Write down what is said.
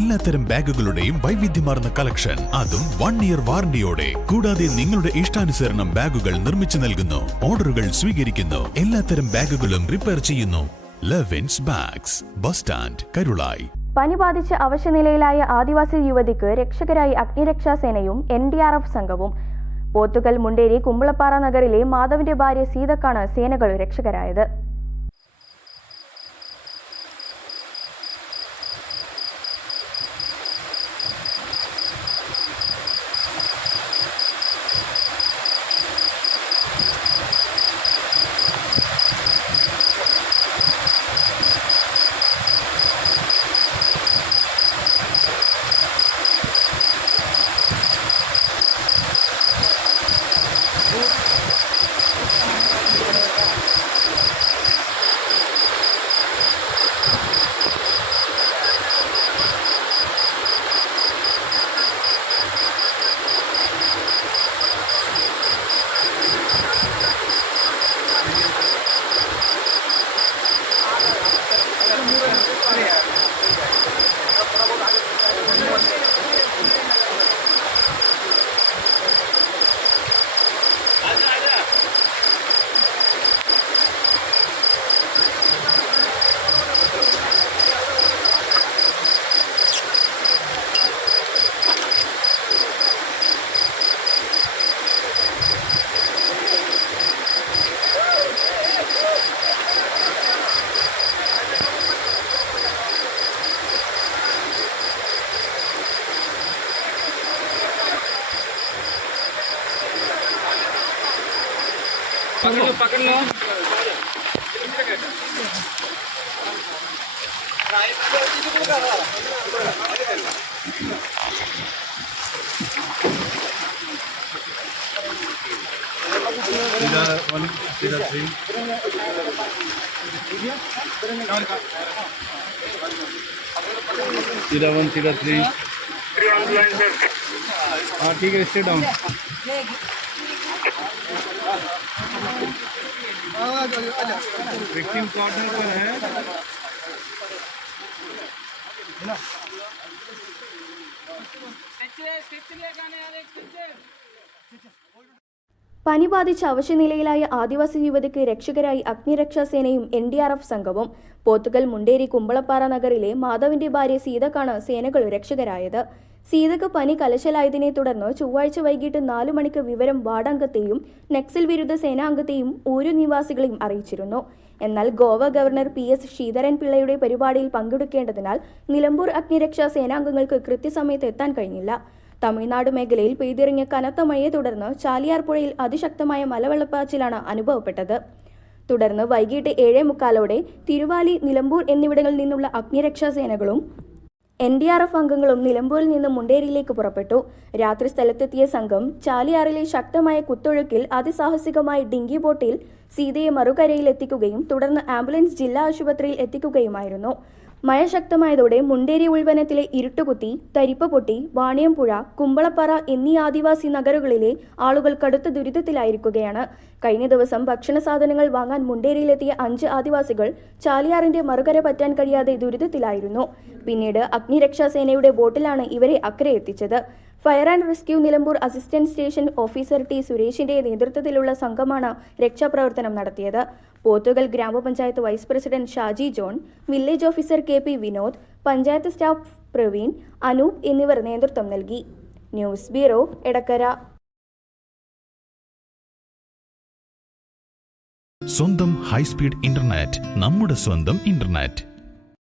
എല്ലാത്തരം ബാഗുകളുടെയും വൈവിധ്യമാർന്ന കളക്ഷൻ. അതും വൺ ഇയർ വാറണ്ടിയോടെ കൂടാതെ നിങ്ങളുടെ ഇഷ്ടാനുസരണം ബാഗുകൾ നിർമ്മിച്ചു നൽകുന്നു. ഓർഡറുകൾ സ്വീകരിക്കുന്നു. എല്ലാത്തരം ബാഗുകളും റിപ്പയർ ചെയ്യുന്നു. Levins bags bus stand Karulai പനി ബാധിച്ച് അവശനിലയിലായ ആദിവാസി യുവതിക്ക് രക്ഷകരായി അഗ്നിരക്ഷാസേനയും എൻ ഡി ആർ എഫ് സംഘവും. പോത്തുകൽ മുണ്ടേരി കുമ്പളപ്പാറ നഗറിലെ മാധവിന്റെ ഭാര്യ സീതക്കാണ് സേനകൾ രക്ഷകരായത്. पकड़। लो पकड़। लो सीधा वन सीधा थ्री। हाँ ठीक है स्टे डाउन विक्टिम कॉर्नर पर है। पिक्चर पिक्चर लगाने वाले पिक्चर പനി ബാധിച്ച് അവശനിലയിലായ ആദിവാസി യുവതിക്ക് രക്ഷകരായി അഗ്നിരക്ഷാസേനയും എൻ ഡി ആർ എഫ് സംഘവും. പോത്തുകൽ മുണ്ടേരി കുമ്പളപ്പാറ നഗറിലെ മാധവിന്റെ ഭാര്യ സീതക്കാണ് സേനകൾ രക്ഷകരായത്. സീതക്ക് പനി കലശലായതിനെ തുടർന്ന് ചൊവ്വാഴ്ച വൈകിട്ട് നാലു മണിക്ക് വിവരം വാർഡംഗത്തെയും നക്സൽ വിരുദ്ധ സേനാംഗത്തെയും ഊരു നിവാസികളെയും അറിയിച്ചിരുന്നു. എന്നാൽ Goa governor P S Sreedharan പിള്ളയുടെ പരിപാടിയിൽ പങ്കെടുക്കേണ്ടതിനാൽ നിലമ്പൂർ അഗ്നിരക്ഷാ സേനാംഗങ്ങൾക്ക് കൃത്യസമയത്ത് എത്താൻ കഴിഞ്ഞില്ല. തമിഴ്നാട് മേഖലയിൽ പെയ്തിറങ്ങിയ കനത്ത മഴയെ തുടർന്ന് ചാലിയാർ പുഴയിൽ അതിശക്തമായ മലവെള്ളപ്പാച്ചിലാണ് അനുഭവപ്പെട്ടത്. തുടർന്ന് വൈകിട്ട് ഏഴേ മുക്കാലോടെ തിരുവാലി നിലമ്പൂർ എന്നിവിടങ്ങളിൽ നിന്നുള്ള അഗ്നിരക്ഷാ സേനകളും എൻ ഡി ആർ എഫ് അംഗങ്ങളും നിലമ്പൂരിൽ നിന്ന് മുണ്ടേരിയിലേക്ക് പുറപ്പെട്ടു. രാത്രി സ്ഥലത്തെത്തിയ സംഘം ചാലിയാറിലെ ശക്തമായ കുത്തൊഴുക്കിൽ അതിസാഹസികമായി ഡിങ്കി ബോട്ടിൽ സീതയെ മറുകരയിൽ എത്തിക്കുകയും തുടർന്ന് ആംബുലൻസ് ജില്ലാ ആശുപത്രിയിൽ എത്തിക്കുകയുമായിരുന്നു. മഴ ശക്തമായതോടെ മുണ്ടേരി ഉൾവനത്തിലെ ഇരുട്ടുകുത്തി തരിപ്പ പൊട്ടി വാണിയംപുഴ കുമ്പളപ്പാറ എന്നീ ആദിവാസി നഗരങ്ങളിലെ ആളുകൾ കടുത്ത ദുരിതത്തിലായിരിക്കുകയാണ്. കഴിഞ്ഞ ദിവസം ഭക്ഷണ സാധനങ്ങൾ വാങ്ങാൻ മുണ്ടേരിയിലെത്തിയ അഞ്ച് ആദിവാസികൾ ചാലിയാറിന്റെ മറുകര പറ്റാൻ കഴിയാതെ ദുരിതത്തിലായിരുന്നു. പിന്നീട് അഗ്നിരക്ഷാസേനയുടെ ബോട്ടിലാണ് ഇവരെ അക്കരെ എത്തിച്ചത്. Fire and rescue Nilambur assistant station officer T സുരേഷിന്റെ നേതൃത്വത്തിലുള്ള സംഘമാണ് രക്ഷാപ്രവർത്തനം നടത്തിയത്. പോത്തുകൽ ഗ്രാമപഞ്ചായത്ത് vice president Shaji John village officer K P Vinod panchayat staff Praveen Anoop എന്നിവർ നേതൃത്വം നൽകി. News bureau Edakkara. സ്വന്തം ഹൈസ്പീഡ് ഇന്റർനെറ്റ് നമ്മുടെ സ്വന്തം ഇന്റർനെറ്റ്.